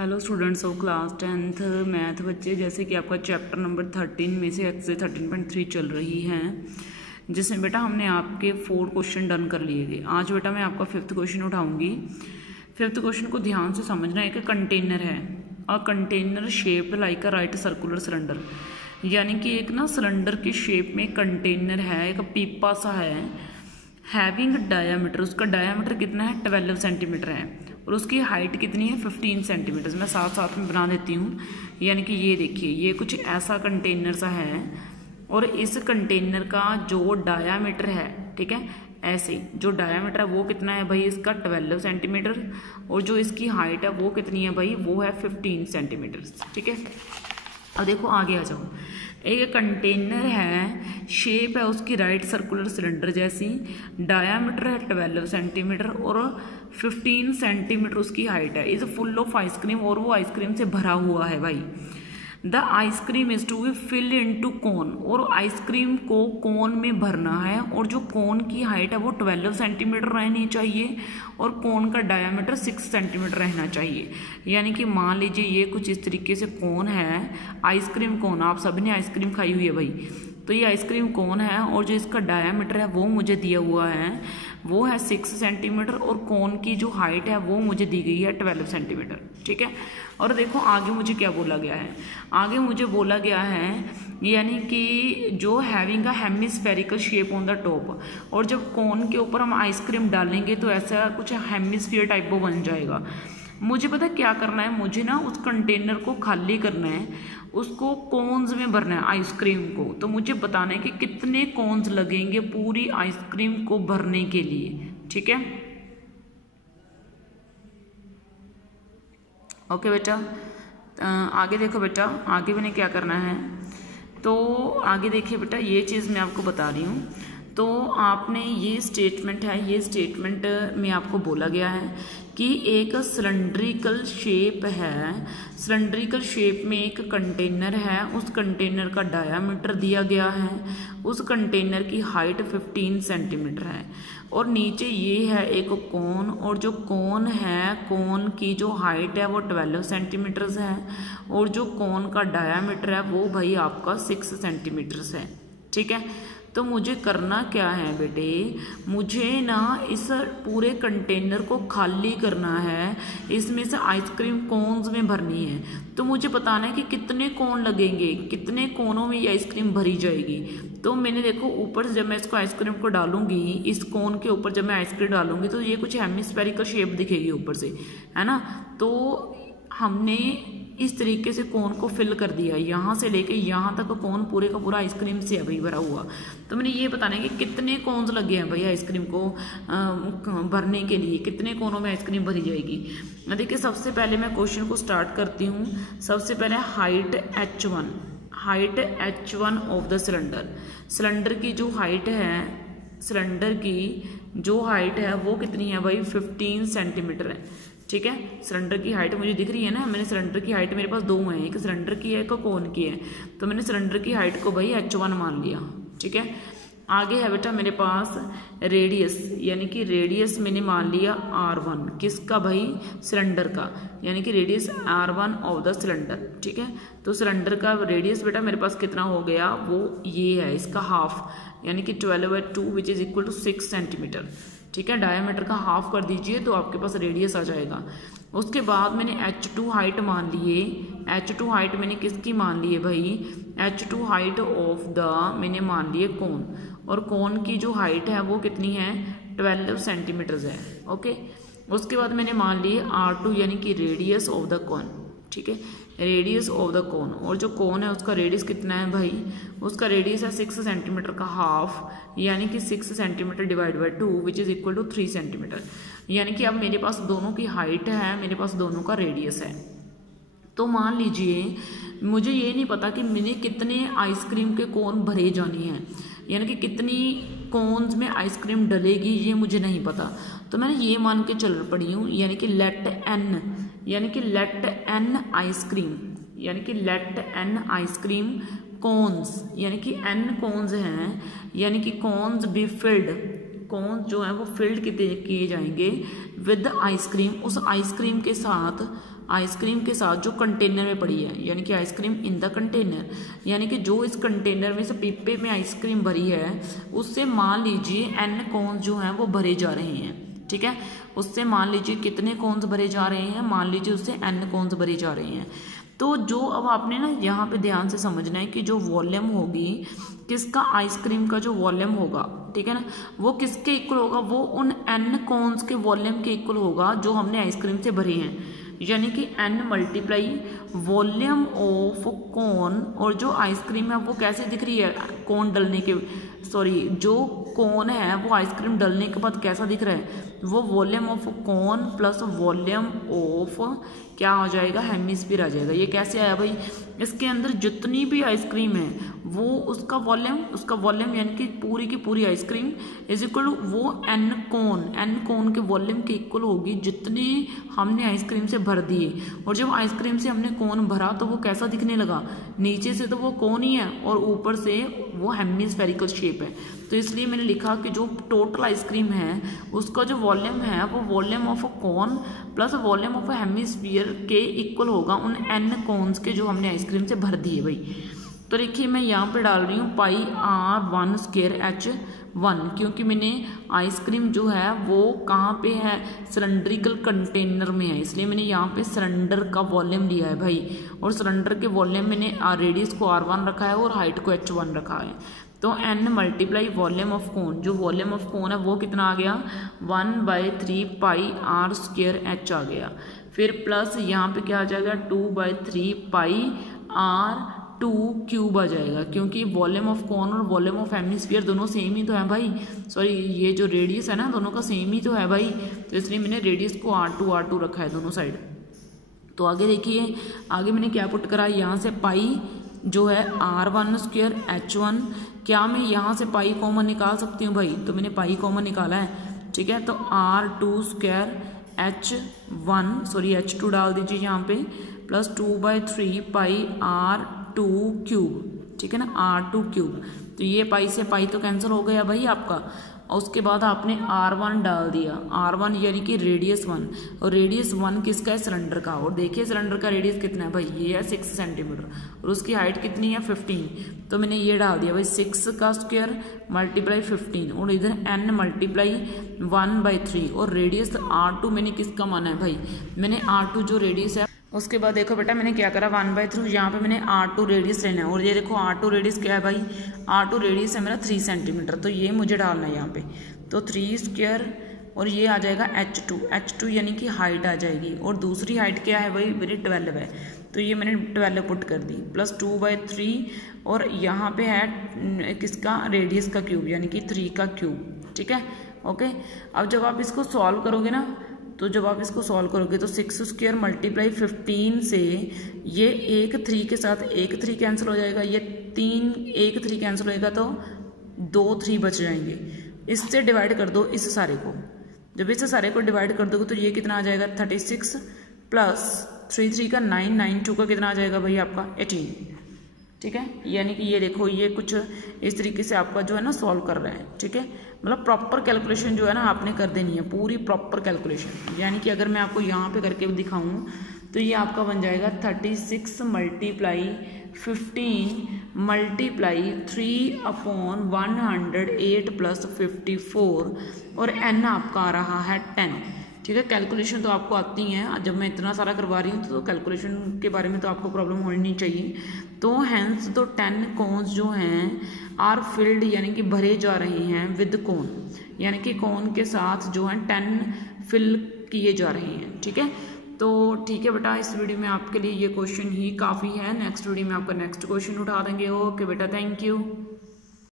Hello students of class 10th math बच्चे, जैसे कि आपका चैप्टर नंबर 13 में से एक्सरसाइज 13.3 चल रही है, जिसमें बेटा हमने आपके 4 क्वेश्चन डन कर लिए थे। आज बेटा मैं आपका 5th क्वेश्चन उठाऊंगी। 5th क्वेश्चन को ध्यान से समझना। एक कंटेनर है, a container shaped like a right circular cylinder, यानी कि एक ना सिलेंडर की शेप में कंटेनर है, एक पीपा सा है, हैविंग डायामीटर, उसका डायामीटर कितना है 12 सेंटीमीटर है, और उसकी हाइट कितनी है 15 सेंटीमीटर। मैं साथ साथ में बना देती हूँ। यानी कि ये देखिए, ये कुछ ऐसा कंटेनर सा है, और इस कंटेनर का जो डायामीटर है, ठीक है, ऐसे जो डायामीटर है वो कितना है भाई इसका 12 सेंटीमीटर, और जो इसकी हाइट है वो कितनी है भाई, वो है 15 सेंटीमीटर। ठीक है, अब देखो आगे आ जाओ। एक कंटेनर है, शेप है उसकी राइट सर्कुलर सिलेंडर जैसी, डायामीटर है 12 सेंटीमीटर और 15 सेंटीमीटर उसकी हाइट है। इज फुल ऑफ आइसक्रीम, और वो आइसक्रीम से भरा हुआ है भाई। The ice cream is to be fill into cone, और आइसक्रीम को कोन में भरना है, और जो कोन की हाइट है वो 12 सेंटीमीटर रहनी चाहिए, और कोन का डायामीटर 6 सेंटीमीटर रहना चाहिए। यानी कि मान लीजिए ये कुछ इस तरीके से कोन है, आइसक्रीम कोन, आप सभी ने आइसक्रीम खाई हुई है भाई, तो ये आइसक्रीम कोन है, और जो इसका डायामीटर है वो मुझे दिया हुआ है, वो है 6 सेंटीमीटर, और कोन की जो हाइट है वो मुझे दी गई है 12 सेंटीमीटर। ठीक है, और देखो आगे मुझे क्या बोला गया है। आगे मुझे बोला गया है यानी कि जो having a hemispherical shape on the top, और जब कोन के ऊपर हम आइसक्रीम डालेंगे तो ऐसा कुछ हेमिस्फीयर टाइप वो बन जाएगा। मुझे पता क्या करना है, मुझे ना उस कंटेनर को खाली करना है, उसको कोन्स में भरना है आइसक्रीम को। तो मुझे बताना है कि कितने कोन्स लगेंगे पूरी आइसक्रीम को भरने के लिए। ठीक है, ओके बेटा। आगे देखो बेटा, आगे मैंने क्या करना है, तो आगे देखिए बेटा, ये चीज़ मैं आपको बता रही हूँ। तो आपने ये स्टेटमेंट है, ये स्टेटमेंट में आपको बोला गया है कि एक सिलेंड्रिकल शेप है, सिलेंड्रिकल शेप में एक कंटेनर है, उस कंटेनर का डायामीटर दिया गया है, उस कंटेनर की हाइट 15 सेंटीमीटर है, और नीचे ये है एक कोन, और जो कोन है, कोन की जो हाइट है वो 12 सेंटीमीटर है, और जो कोन का डायामीटर है वो भाई आपका 6 सेंटीमीटर है। ठीक है, तो मुझे करना क्या है बेटे, मुझे ना इस पूरे कंटेनर को खाली करना है, इसमें से आइसक्रीम कोन्स में भरनी है। तो मुझे बताना है कि कितने कोन लगेंगे, कितने कोनों में ये आइसक्रीम भरी जाएगी। तो मैंने देखो ऊपर से जब मैं इसको आइसक्रीम को डालूंगी, इस कोन के ऊपर जब मैं आइसक्रीम डालूंगी तो ये कुछ हेमिस्फेरिकल शेप दिखेगी ऊपर से, है ना। तो हमने इस तरीके से कोन को फिल कर दिया, यहाँ से लेके यहाँ तक कोन पूरे का पूरा आइसक्रीम से अभी भरा हुआ। तो मैंने ये बताना है कि कितने कोन्स लगे हैं भाई आइसक्रीम को भरने के लिए, कितने कोनों में आइसक्रीम भरी जाएगी। देखिए सबसे पहले मैं क्वेश्चन को स्टार्ट करती हूँ। सबसे पहले height h1, height h1 of the cylinder, cylinder की जो हाइट है, सिलेंडर की जो हाइट है वो कितनी है भाई 15 सेंटीमीटर है। ठीक है, सिलेंडर की हाइट मुझे दिख रही है ना, मैंने सिलेंडर की हाइट मेरे पास दो है, एक सिलेंडर की है एक कोन की है, तो मैंने सिलेंडर की हाइट को भाई h1 मान लिया। ठीक है, आगे है बेटा मेरे पास रेडियस, यानी कि रेडियस मैंने मान लिया r1, किसका भाई सिलेंडर का, यानी कि radius r1 of the cylinder. ठीक है, तो सिलेंडर का रेडियस बेटा मेरे पास कितना हो गया, वो ये है इसका हाफ, यानी कि 12/2 which is equal to 6 centimetre. ठीक है, डायमीटर का हाफ कर दीजिए तो आपके पास रेडियस आ जाएगा। उसके बाद मैंने h2 हाइट मान लिए, h2 हाइट मैंने किसकी मान ली है भाई, h2 हाइट ऑफ द मैंने मान लिए कोन, और कोन की जो हाइट है वो कितनी है 12 सेंटीमीटर है। ओके, उसके बाद मैंने मान लिए r2 यानी कि रेडियस ऑफ द कोन। ठीक है, रेडियस ऑफ द कोन, और जो कोन है उसका रेडियस कितना है भाई, उसका रेडियस है 6 सेंटीमीटर का हाफ, यानी कि 6 centimetre divide by 2 which is equal to 3 centimetre. यानी कि अब मेरे पास दोनों की हाइट है, मेरे पास दोनों का रेडियस है। तो मान लीजिए मुझे ये नहीं पता कि मैंने कितने आइसक्रीम के कोन भरे जाने हैं, यानी कि कितनी कोन्स में आइसक्रीम डलेगी ये मुझे नहीं पता। तो मैंने ये मान के चल पड़ी हूँ, यानी कि लेट n, यानी कि लेट n आइसक्रीम, यानी कि लेट n आइसक्रीम कोन्स, यानी कि n कोन्स हैं, यानी कि कोन्स बी फिल्ड, कोन्स जो है वो फिल्ड किए जाएंगे विद आइसक्रीम, उस आइसक्रीम के साथ जो कंटेनर में पड़ी है, यानी कि आइसक्रीम इन द कंटेनर, यानी कि जो इस कंटेनर में से पीपे में आइसक्रीम भरी है उससे मान लीजिए n कोन्स जो हैं वो भरे जा रहे हैं, ठीक है। उससे मान लीजिए कितने कोन्स भरे जा रहे हैं, मान लीजिए उससे n कोन्स भरे जा रहे हैं। तो जो अब आपने ना यहाँ पे ध्यान से समझना है कि जो वॉल्यूम होगी किसका, आइसक्रीम का जो वॉल्यूम होगा, ठीक है ना, वो किसके इक्वल होगा, वो उन n कोन्स के वॉल्यूम के इक्वल होगा जो हमने आइसक्रीम से भरे हैं, यानी कि n multiply volume of cone. और जो आइसक्रीम है वो कैसे दिख रही है, कोन डलने के, सॉरी जो कोन है वो आइसक्रीम डलने के बाद कैसा दिख रहा है, वो volume of cone plus volume of क्या हो जाएगा, हेमिस्फीयर आ जाएगा। ये कैसे आया भाई, इसके अंदर जितनी भी आइसक्रीम है वो उसका वॉल्यूम यानी कि पूरी की पूरी आइसक्रीम इज इक्वल टू वो n कोन के वॉल्यूम के इक्वल होगी जितने हमने आइसक्रीम से भर दिए। और जब आइसक्रीम से हमने कोन भरा तो वो कैसा दिखने लगा, नीचे से तो वो कोन ही है और ऊपर से वो हेमिस्फेरिकल शेप है। तो इसलिए मैंने लिखा कि जो टोटल आइसक्रीम है उसका जो वॉल्यूम है वो volume of cone plus volume of hemisphere के इक्वल होगा उन n कोन्स के जो हमने आइसक्रीम से भर दिए भाई। तो देखिए मैं यहाँ पे डाल रही हूँ पाई r1 स्क्वायर h1, क्योंकि मैंने आइसक्रीम जो है वो कहाँ पे है, सिलेंड्रिकल कंटेनर में है, इसलिए मैंने यहाँ पे सिलेंडर का वॉल्यूम लिया है भाई। और सिलेंडर के वॉल्यूम मैंने रेडियस को r1 रखा है और हाइट को h1 रखा है। तो n multiply volume of cone, जो वॉल्यूम ऑफ कोन है वो कितना आ गया, 1/3 पाई r स्क्वायर h आ गया। फिर प्लस यहाँ पे क्या आ जाएगा, 2/3 पाई r2 क्यूब आ जाएगा, क्योंकि वॉल्यूम ऑफ कोन और वॉल्यूम ऑफ हेमिस्फीयर दोनों सेम ही तो है भाई, सॉरी ये जो रेडियस है ना दोनों का सेम ही तो है भाई, तो इसलिए मैंने रेडियस को r2 रखा है दोनों साइड। तो आगे देखिए, आगे मैंने क्या पुट करा, यहाँ से पाई जो है r1 स्क्वायर h1, क्या मैं यहाँ से पाई कॉमन निकाल सकती हूँ भाई, तो मैंने पाई कॉमन निकाला है, ठीक है। तो r2 square h1 sorry h2 डाल दीजिए यहाँ पे, प्लस 2/3 पाई r2 क्यूब, ठीक है ना, r2 क्यूब। तो ये पाई से पाई तो कैंसिल हो गया भाई आपका। और उसके बाद आपने r1 डाल दिया, r1 यानी कि रेडियस 1, और रेडियस 1 किसका है, सिलेंडर का। और देखिए सिलेंडर का रेडियस कितना है भाई, ये है 6 सेंटीमीटर और उसकी हाइट कितनी है 15। तो मैंने ये डाल दिया भाई 6 का स्क्वायर मल्टीप्लाई 15 और इधर n मल्टीप्लाई 1/3 और रेडियस r2 मैंने किसका माना है भाई, मैंने r2 जो रेडियस है। उसके बाद देखो बेटा मैंने क्या करा, 1/3 यहाँ पे मैंने r2 रेडियस लेना है। और ये देखो r2 रेडियस क्या है भाई, r2 रेडियस है मेरा 3 सेंटीमीटर, तो ये मुझे डालना है यहाँ पे। तो 3 स्क्वायर और ये आ जाएगा h2 यानी कि हाइट आ जाएगी। और दूसरी हाइट क्या है भाई, मेरी 12 है, तो ये मैंने 12 पुट कर दी, प्लस 2/3 और यहाँ पे है किसका, रेडियस का क्यूब यानी कि 3 का क्यूब, ठीक है ओके। अब जब आप इसको सॉल्व करोगे ना, तो जब आप इसको सॉल्व करोगे तो 6 स्क्वायर मल्टीप्लाई 15 से ये एक 3 के साथ एक 3 कैंसिल हो जाएगा, ये 1 3 कैंसिल होएगा तो 2 3 बच जाएंगे। इससे डिवाइड कर दो इस सारे को, जब इस सारे को डिवाइड कर दोगे तो ये कितना आ जाएगा 36 प्लस 3 3 का 9 9 2 का कितना आ जाएगा भाई आपका 18, ठीक है। यानी कि ये देखो ये कुछ इस तरीके से आपका जो है ना सॉल्व कर रहा है, ठीक है। मतलब प्रॉपर कैलकुलेशन जो है ना आपने कर देनी है, पूरी प्रॉपर कैलकुलेशन। यानी कि अगर मैं आपको यहाँ पे करके दिखाऊँ तो ये आपका बन जाएगा 36 मल्टीप्लाई 15 मल्टीप्लाई 3/108 प्लस 54 और n आपका आ रहा है 10, ठीक है। कैलकुलेशन तो आपको आती है, जब मैं इतना सारा करवा रही हूँ तो कैलकुलेशन के बारे में तो आपको प्रॉब्लम होनी नहीं चाहिए। तो हैंस तो 10 कोन्स जो हैं आर फिल्ड यानी कि भरे जा रहे हैं विद कोन, यानी कि कोन के साथ जो है 10 फिल किए जा रहे हैं, ठीक है। तो ठीक है बेटा, इस वीडियो में आपके लिए ये क्वेश्चन ही काफ़ी है। नेक्स्ट वीडियो में आपका नेक्स्ट क्वेश्चन उठा देंगे। ओके बेटा, थैंक यू।